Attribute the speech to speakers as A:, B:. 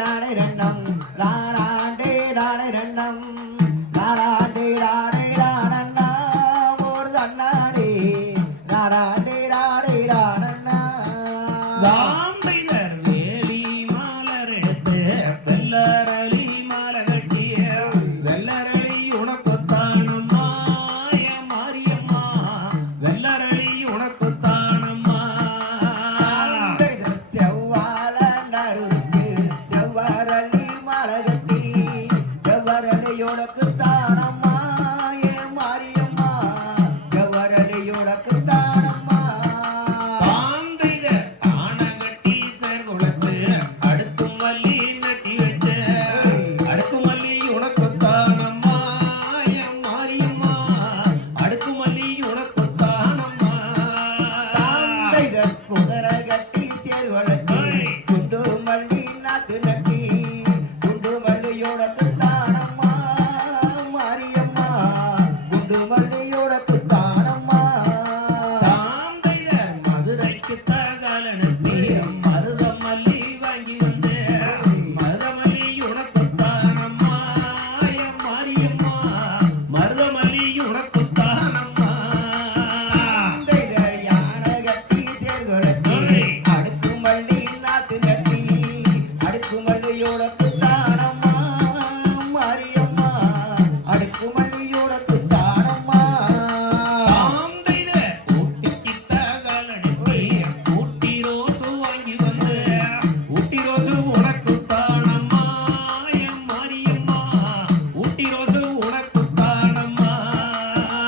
A: டாடை random ராடாண்டே டாடை random ராடாண்டே டாடை ராடண்ணா ஒரு தண்ணாடி ராடாண்டே டாடை ராடண்ணா
B: தாம்பிதர் வேலி மாலரெடுத்து வெள்ளரளி மாலகட்டிய வெள்ளரளி உனக்கு
A: மாலை கட்டி ஜவரலையோடக்கு தானம்மா ஏ மாரியம்மா ஜவரலையோடக்கு தானம்மா
B: தாந்திரிக ஆனகட்டி சேர் குளத்து அடுத்து மல்லி நட்டி வச்ச அடுத்து மல்லி உனக்கு தானம்மா ஏ மாரியம்மா அடுத்து
A: குதிரை கட்டி தேர் குண்டு மல்லி Gracias.